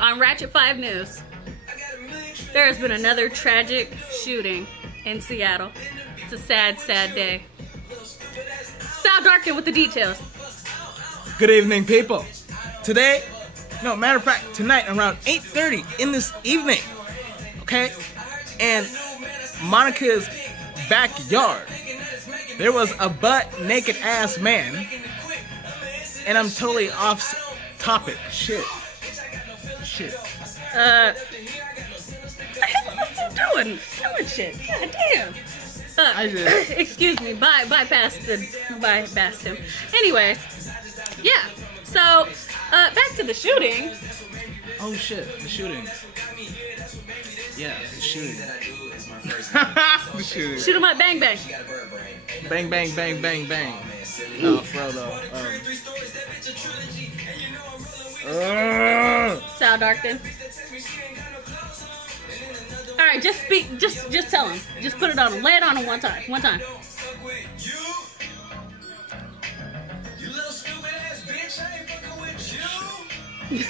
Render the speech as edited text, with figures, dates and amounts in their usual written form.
on Ratchet 5 News, there has been another tragic shooting in Seattle. It's a sad, sad day. Sal Darkden with the details. Good evening, people. Today, no, matter of fact, tonight around 8:30 in this evening, okay, in Monica's backyard, there was a butt-naked ass man, and I'm totally off topic. Shit. What the hell was this doing? Killing shit. God damn. Excuse me. Bypassed him. Anyways, yeah. So, back to the shooting. Oh shit, the shooting. Yeah, the shooting. The shooting. Shoot 'em up, bang bang. Bang, bang, bang, bang, bang. No, for real though. Sal Darkden. All right, just speak. Just tell him. Just put it on him. Lay it on him one time. One time. You little stupid ass bitch, I ain't fucking with you.